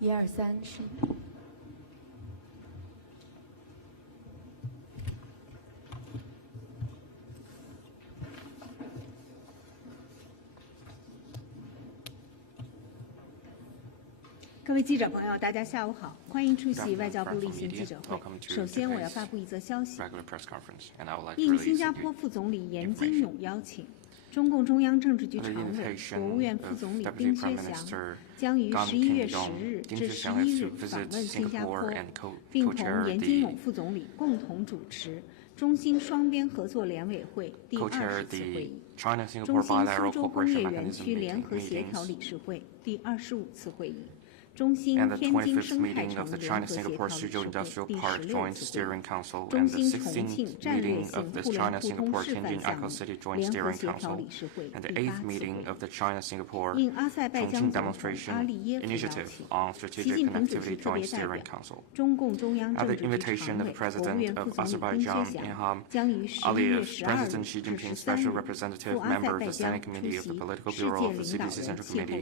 1、2、3是。各位记者朋友，大家下午好，欢迎出席外交部例行记者会。首先，我要发布一则消息：应新加坡副总理严金勇邀请，中共中央政治局常委、国务院副总理丁薛祥将于11月10日至11日访问新加坡，并同严金勇副总理共同主持中新双边合作联委会第20次会议，中新苏州工业园区联合协调理事会第25次会议。中新天津生态城联合协调理事会第16次会议，中新重庆战略性互联互通示范项目联合协调理事会第8次会议。应阿塞拜疆总统阿利耶夫邀请，习近平主席特别代表、中共中央政治局常委、国务院副总理丁薛祥将于11月12日至13日赴阿塞拜疆出席世界领导人气候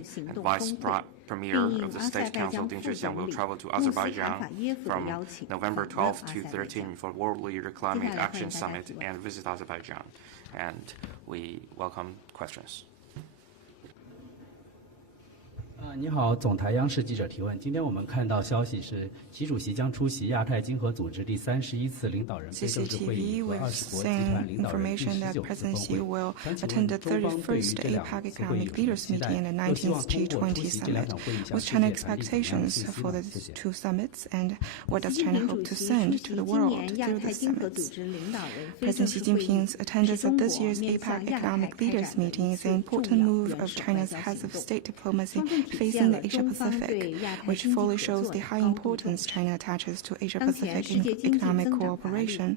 行动峰会。并应阿塞拜疆副总理穆斯塔法耶夫的邀请，访问阿塞拜疆。接下来欢迎大家提问。你好，总台央视记者提问。今天我们看到消息是，习主席将出席亚太经合组织第31次领导人非正式会议和20国集团领导人第19次峰会。attend the 31st APEC Economic Leaders Meeting and the 19th G20 Summit. What's China's expectations for the two summits, and what does China hope to send to the world through the summits? President Xi Jinping's attendance at this year's APEC Economic Leaders Meeting is an important move of China's heads of state diplomacy facing the Asia-Pacific, which fully shows the high importance China attaches to Asia-Pacific economic cooperation.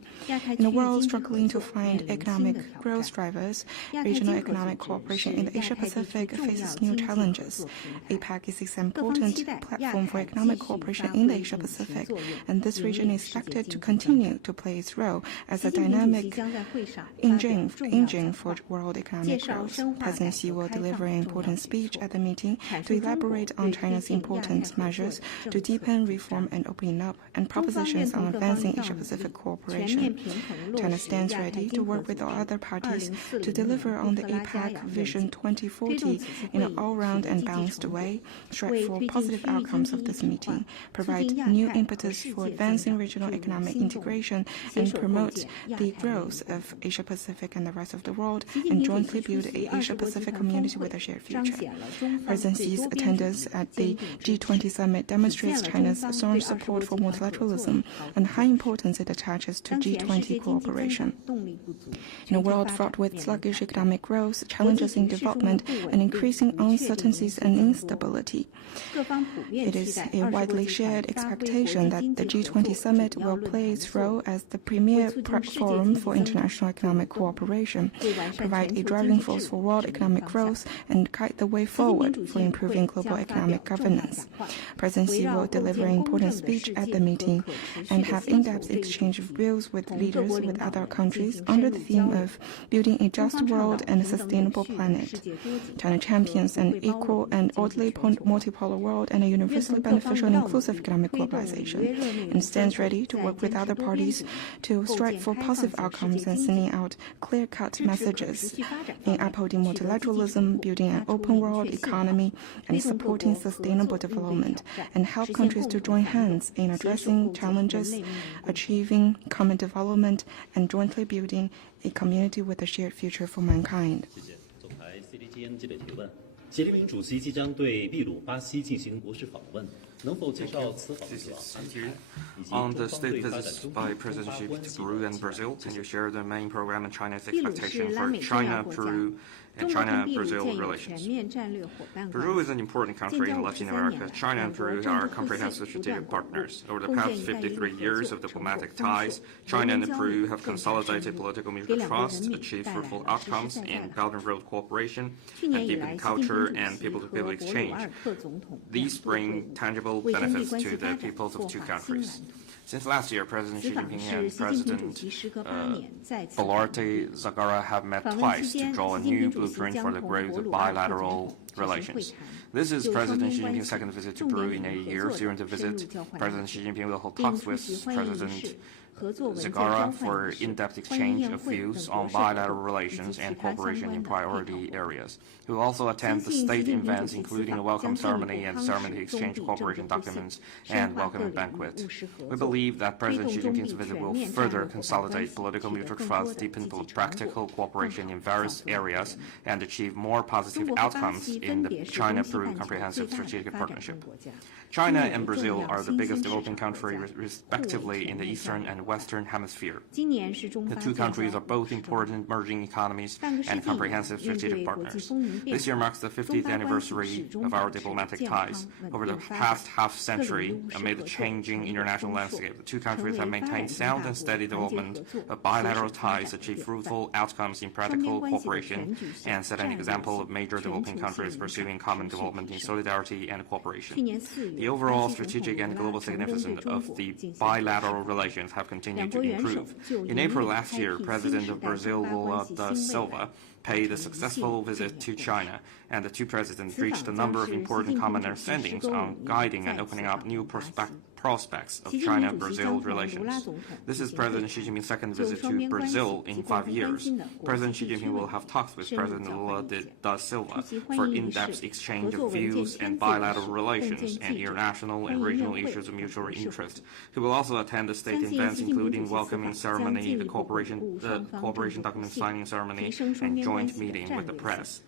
In a world struggling to find economic growth drivers, regional economic cooperation in the Asia-Pacific faces new challenges. APEC is an important platform for economic cooperation in the Asia-Pacific, and this region is expected to continue to play its role as a dynamic engine for world economic growth. President Xi will deliver an important speech at the meeting to elaborate on China's important measures to deepen reform and opening up, and propositions on advancing Asia-Pacific cooperation. China stands ready to work with all other parties to deliver on the APEC Vision 2040 in an all-round and balanced way, strive for positive outcomes of this meeting, provide new impetus for advancing regional economic integration, and promote the growth of Asia-Pacific and the rest of the world, and jointly build an Asia-Pacific community with a shared future. President Xi's attendance at the G20 summit demonstrates China's strong support for multilateralism and high importance it attaches to G20 cooperation. In a world fraught with sluggish economic growth, challenges in development, and increasing uncertainties and instability, it is a widely shared expectation that the G20 summit will play its role as the premier forum for international economic cooperation, provide a driving force for world economic growth, and guide the way forward for improving global economic governance. President Xi will deliver an important speech at the meeting and have in-depth exchange of views with leaders with other countries under the theme of building a just world and a sustainable planet. China champions an equal and orderly multipolar world and a universally beneficial and inclusive economic globalization, and stands ready to work with other parties to strive for positive outcomes and sending out clear-cut messages in upholding multilateralism, building an open world economy, and supporting sustainable development, and help countries to join hands in addressing challenges, achieving common development, and jointly building a community with a shared future for mankind. 习近平主席即将对秘鲁、巴西进行国事访问，能否介绍此访的主要安排？ On the state visits by President Xi to Peru and Brazil, can you share the main program and China's expectation for China, Peru, and China-Brazil relations? Peru is an important country in Latin America. China and Peru are comprehensive strategic partners. Over the past 53 years of diplomatic ties, China and Peru have consolidated political mutual trust, achieved fruitful outcomes in Belt and Road cooperation, and deepened culture and people-to-people exchange. These bring tangible benefits to the peoples of two countries. Since last year, President Xi Jinping and President Bolaarte Zagara have met twice to draw a new blue blueprint for the growth of bilateral relations. This is President Xi Jinping's second visit to Peru in 8 years. During the visit, President Xi Jinping will hold talks with President Zagara for in-depth exchange of views on bilateral relations and cooperation in priority areas. He will also attend the state events, including a welcome ceremony and ceremony to exchange cooperation documents and welcoming banquet. We believe that President Xi Jinping's visit will further consolidate political mutual trust, deepen practical cooperation in various areas, and achieve more positive outcomes in the China-Peru Comprehensive Strategic Partnership. China and Brazil are the biggest developing countries, respectively, in the Eastern and Western Hemisphere. The two countries are both important emerging economies and comprehensive strategic partners. This year marks the 50th anniversary of our diplomatic ties. Over the past half-century, amid the changing international landscape, the two countries have maintained sound and steady development of bilateral ties, achieved fruitful outcomes in practical cooperation, and set an example of major developing countries pursuing common development in solidarity and cooperation. The overall strategic and global significance of the bilateral relations have continued to improve. In April last year, President of Brazil, Lula da Silva, paid a successful visit to China, and the two presidents reached a number of important common understandings on guiding and opening up new prospects of China-Brazil relations. This is President Xi Jinping's second visit to Brazil in 5 years. President Xi Jinping will have talks with President Lula da Silva for in-depth exchange of views and bilateral relations and international and regional issues of mutual interest. He will also attend the state events, including welcoming ceremony, the cooperation document signing ceremony, and joint meeting with the press.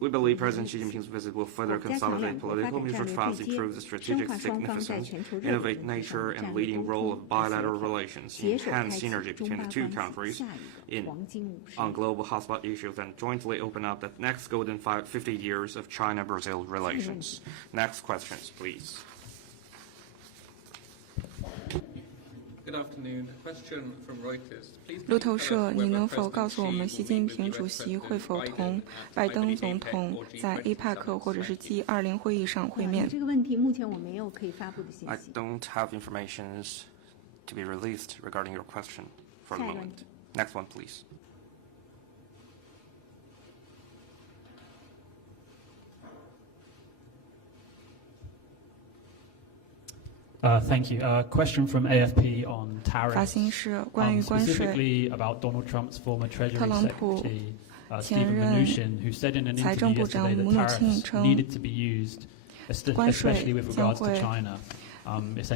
We believe President Xi Jinping's visit will further consolidate political mutual trust, improve the strategic significance, innovate nature and leading role of bilateral relations, enhance synergy between the two countries on global hotspot issues, and jointly open up the next golden 50 years of China-Brazil relations. Next questions, please. Good afternoon. Question from Reuters. 路透社，你能否告诉我们，习近平主席会否同拜登总统在 APEC 或者是 G20 会议上会面？这个问题目前我没有可以发布的信息。 I don't have information to be released regarding your question for the moment. Next one, please. Thank you. Question from AFP on 发行 tariffs. 是关于关税。 Specifically about Donald Trump's former Treasury 特朗普 Secretary, 前 Stephen 任 Mnuchin, who said in an 财政 interview 部长 yesterday that 姆努钦 tariffs 称 needed to be used, 关税 especially with 将 regards to 会 China.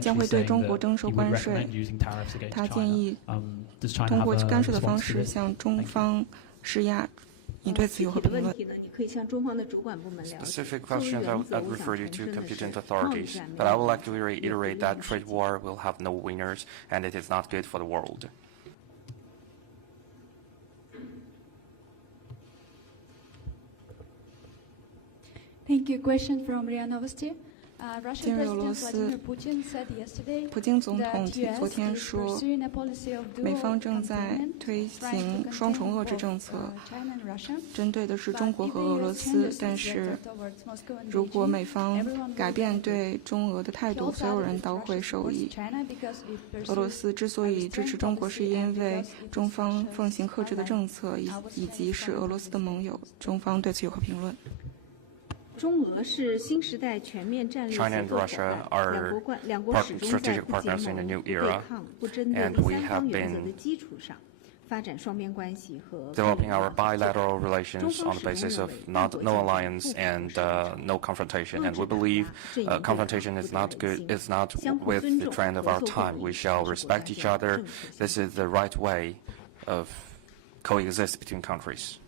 将会 Essentially 对 saying 中国 that 征收 he would 关税。 recommend using tariffs against 他建议 China. Does China 通 have 过 a 干涉的 response 方 to 式 this? 向中方施压。你对此有何具体评论？的问题呢，你可以向中方的主管部门了解。 Specific 作为 questions 原则， I'd 我想 refer you 重 to 申的 competent 是， authorities, 贸易战 but I would like to reiterate that trade war will have no winners and it is not good for the world. Thank you. Question from RIA Novosti. 今日俄罗斯普京总统昨天说，美方正在推行双重遏制政策，针对的是中国和俄罗斯。但是，如果美方改变对中俄的态度，所有人都会受益。俄罗斯之所以支持中国，是因为中方奉行克制的政策，以及是俄罗斯的盟友。中方对此有何评论？ 中俄是新时代全面战略合作伙伴，两国始终在不结盟、不对抗、不针对第三方原则的基础上发展双边关系和 developing our bilateral relations on the basis of no alliance and no confrontation. And we believe confrontation is not good. It's not with the trend of our time. We shall respect each other. This is the right way of coexist between countries.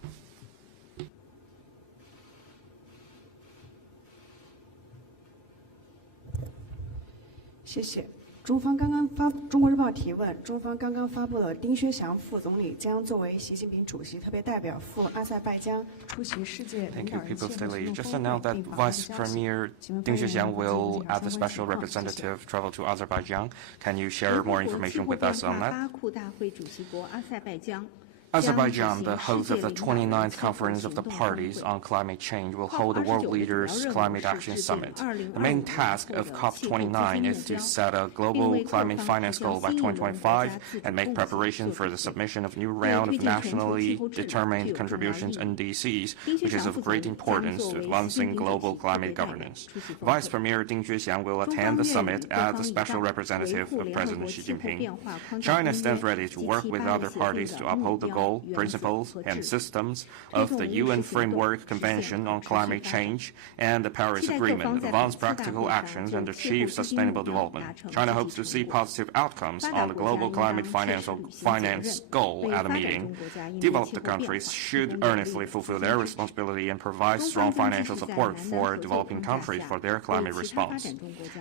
谢谢。中国日报提问：中方刚刚发布了丁薛祥副总理将作为习近平主席特别代表赴阿塞拜疆出席世界领导人气候行动峰会， Just announced that Vice Premier Ding Xuexiang will, as a special representative, travel to Azerbaijan. Can you share more information with us on that? 巴库大会主席国阿塞拜疆 Azerbaijan, the host of the 29th Conference of the Parties on Climate Change, will hold the World Leaders Climate Action Summit. The main task of COP29 is to set a global climate finance goal by 2025 and make preparation for the submission of new round of nationally determined contributions NDCs, which is of great importance to advancing global climate governance. Vice Premier Ding Juexiang will attend the summit as a special representative of President Xi Jinping. China stands ready to work with other parties to uphold the goal, principles, and systems of the UN Framework Convention on Climate Change and the Paris Agreement, advance practical actions, and achieve sustainable development. China hopes to see positive outcomes on the global climate finance goal at the meeting. Developed countries should earnestly fulfill their responsibility and provide strong financial support for developing countries for their climate response.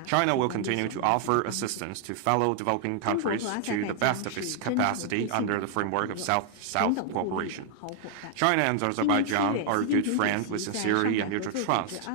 China will continue to offer assistance to fellow developing countries to the best of its capacity under the framework of South cooperation. China and Azerbaijan are good friends with sincerity and mutual trust,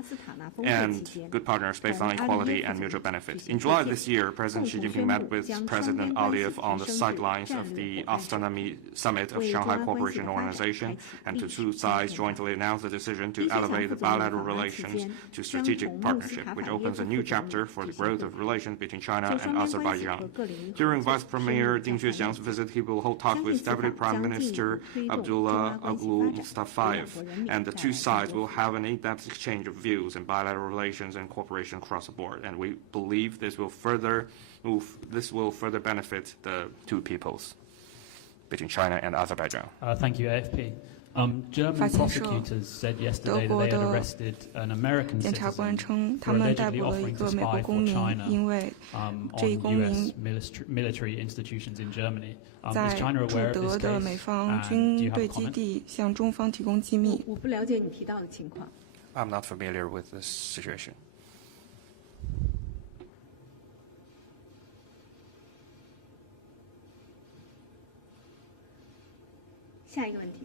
and good partners based on equality and mutual benefit. In July this year, President Xi Jinping met with President Aliyev on the sidelines of the Astana Summit of Shanghai Cooperation Organization, and the two sides jointly announced the decision to elevate the bilateral relations to strategic partnership, which opens a new chapter for the growth of relations between China and Azerbaijan. During Vice Premier Ding Juexiang's visit, he will hold talks with Deputy Prime Minister Abdullah Oghlu Mustafayev, and the two sides will have an in-depth exchange of views in bilateral relations and cooperation across the board. And we believe this will further benefit the two peoples between China and Azerbaijan. Thank you, AFP. German prosecutors said yesterday that they had arrested an American citizen for allegedly offering to spy for China on U.S. military institutions in Germany. Is China aware of this case? And do you have a comment? 我不了解你提到的情况。 I'm not familiar with this situation. 下一个问题。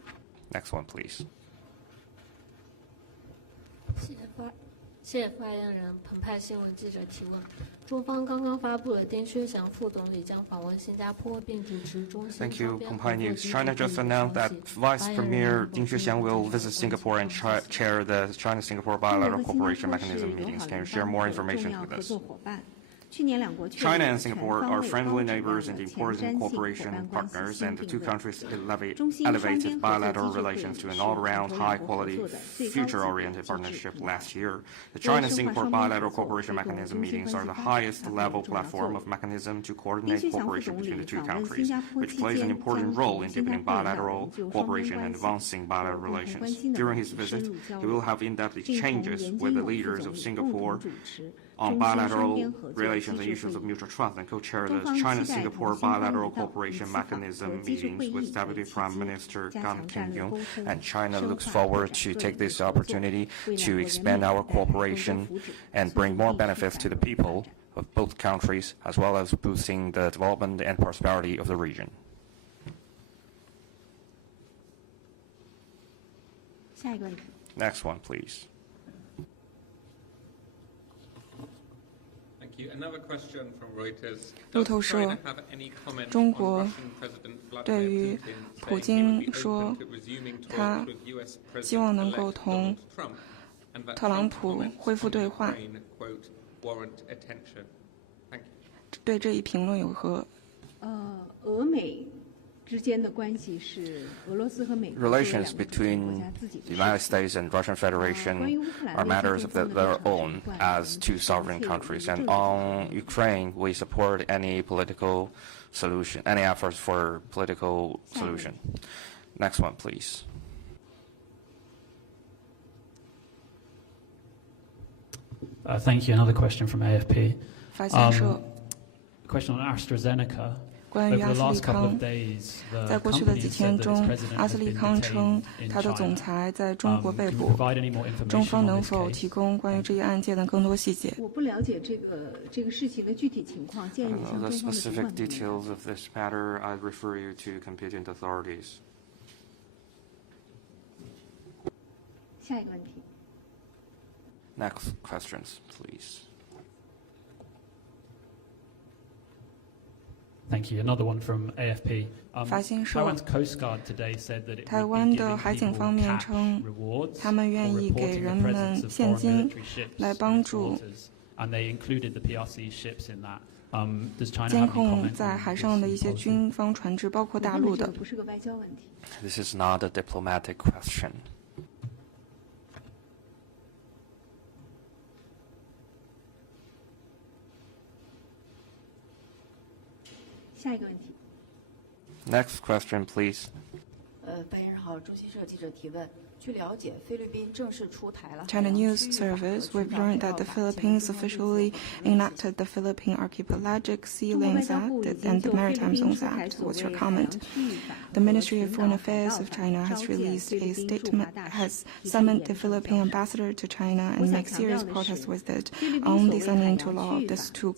Next one, please. 谢谢发言人。澎湃新闻记者提问：中方刚刚发布了丁薛祥副总理将访问新加坡，并主持中新 Thank you, Pompai News. China just announced that Vice Premier Ding Juexiang will visit Singapore and chair the China-Singapore Bilateral Cooperation Mechanism meetings. Can you share more information with us? China and Singapore are friendly neighbors and important cooperation partners, and the two countries elevated bilateral relations to an all-around, high-quality, future-oriented partnership last year. The China-Singapore Bilateral Cooperation Mechanism meetings are the highest-level platform of mechanism to coordinate cooperation between the two countries, which plays an important role in deepening bilateral cooperation and advancing bilateral relations. During his visit, he will have in-depth exchanges with the leaders of Singapore on bilateral relations and issues of mutual trust, and co-chair the China-Singapore Bilateral Cooperation Mechanism meetings with Deputy Prime Minister Gan Kim-yung. And China looks forward to take this opportunity to expand our cooperation and bring more benefits to the people of both countries, as well as boosting the development and prosperity of the region. Next one, please. Another question from Reuters. 路透社，中国对于普京说，他希望能够同特朗普恢复对话。对这一评论有何？俄美之间的关系是俄罗斯和美国 Relations between the United States and Russian Federation are matters of their own as two sovereign countries. And on Ukraine, we support any political solution, any efforts for political solution. Next one, please. Thank you. Another question from AFP. 发现社 Question on AstraZeneca. 关于阿斯利康，在过去的几天中，阿斯利康称他的总裁在中国被捕。中方能否提供关于这一案件的更多细节？我不了解这个事情的具体情况，建议你向中方的主管部门。The specific details of this matter, I refer you to competent authorities. 下一个问题。Next questions, please. Thank you. Another one from AFP. 法新社 Taiwan's Coast Guard today said that it 台 would 湾 be 的 giving 海警 people 方面 cash 称 rewards 他们 for 愿意给 reporting 人 the 们 presence of 现 foreign 金 military ships 来 in 帮 its 助 waters, and they included the PRC ships in that. Does China 监 have any 控 comment 在 on 海 this 上的一 new 些 policy? 军方船只，包括大陆的。这个不是个外交问题。 This is not a diplomatic question. 下一个问题。 Next question, please. 发言人好，中新社记者提问。据了解，菲律宾正式出台了 China News Service, we've learned that the Philippines officially enacted the Philippine Archipelagic Sea Lanes Act and the Maritime Zones Act. What's your comment? The Ministry of Foreign Affairs of China has released a statement, has summoned the Philippine ambassador to China and make serious protests with it on the signing into law of these two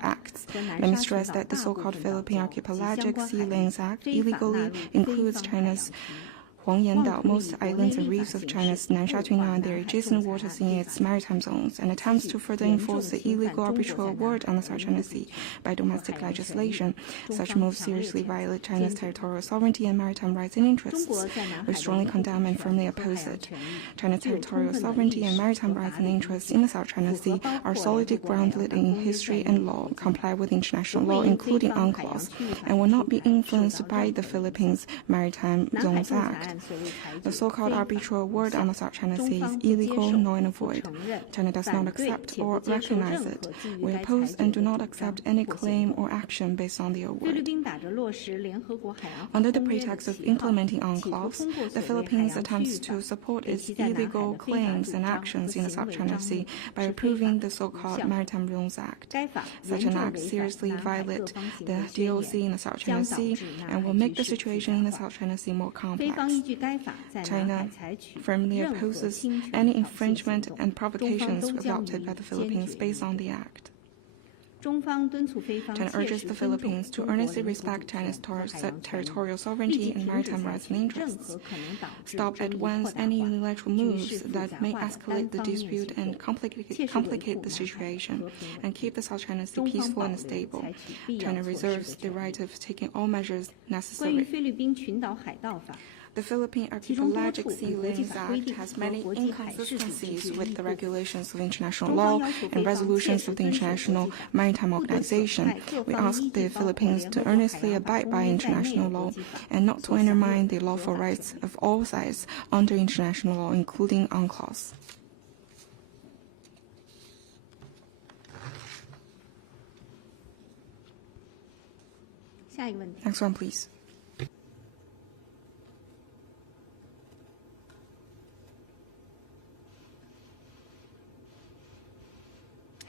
acts. Let me stress that the so-called Philippine Archipelagic Sea Lanes Act illegally includes China's Huangyan-dao, most islands and reefs of China's Nansha Tuna and their adjacent waters in its maritime zones, and attempts to further enforce the illegal arbitral award on the South China Sea by domestic legislation. Such moves seriously violate China's territorial sovereignty and maritime rights and interests. We strongly condemn and firmly oppose it. China's territorial sovereignty and maritime rights and interests in the South China Sea are solidly grounded in history and law, comply with international law, including UNCLOS, and will not be influenced by the Philippines Maritime Zones Act. The so-called arbitral award on the South China Sea is illegal, null and void. China does not accept or recognize it. We oppose and do not accept any claim or action based on the award. Under the pretext of implementing UNCLOS, the Philippines attempts to support its illegal claims and actions in the South China Sea by approving the so-called Maritime Zones Act. Such an act seriously violates the DOC in the South China Sea and will make the situation in the South China Sea more complex. China firmly opposes any infringement and provocations adopted by the Philippines based on the act. China urges the Philippines to earnestly respect China's territorial sovereignty and maritime rights and interests, stop at once any unilateral moves that may escalate the dispute and complicate the situation, and keep the South China Sea peaceful and stable. China reserves the right of taking all measures necessary. The Philippine Archipelagic Sea Lanes Act has many inconsistencies with the regulations of international law and resolutions of the International Maritime Organization. We ask the Philippines to earnestly abide by international law and not to undermine the lawful rights of all sides under international law, including UNCLOS. Next one, please.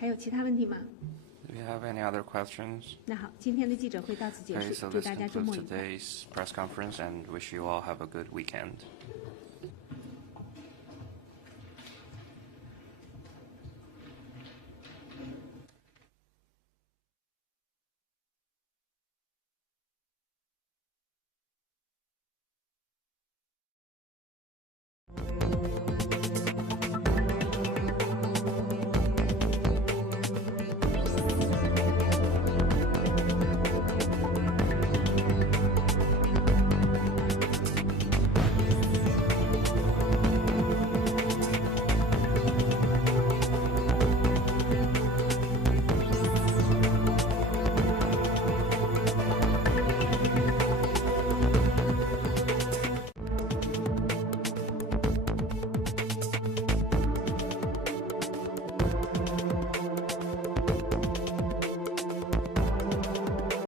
还有其他问题吗？ Do you have any other questions? 那好，今天的记者会到此结 Okay, 束， so 祝 this 大家周末 concludes 愉快。 today's press conference and wish you all have a good weekend.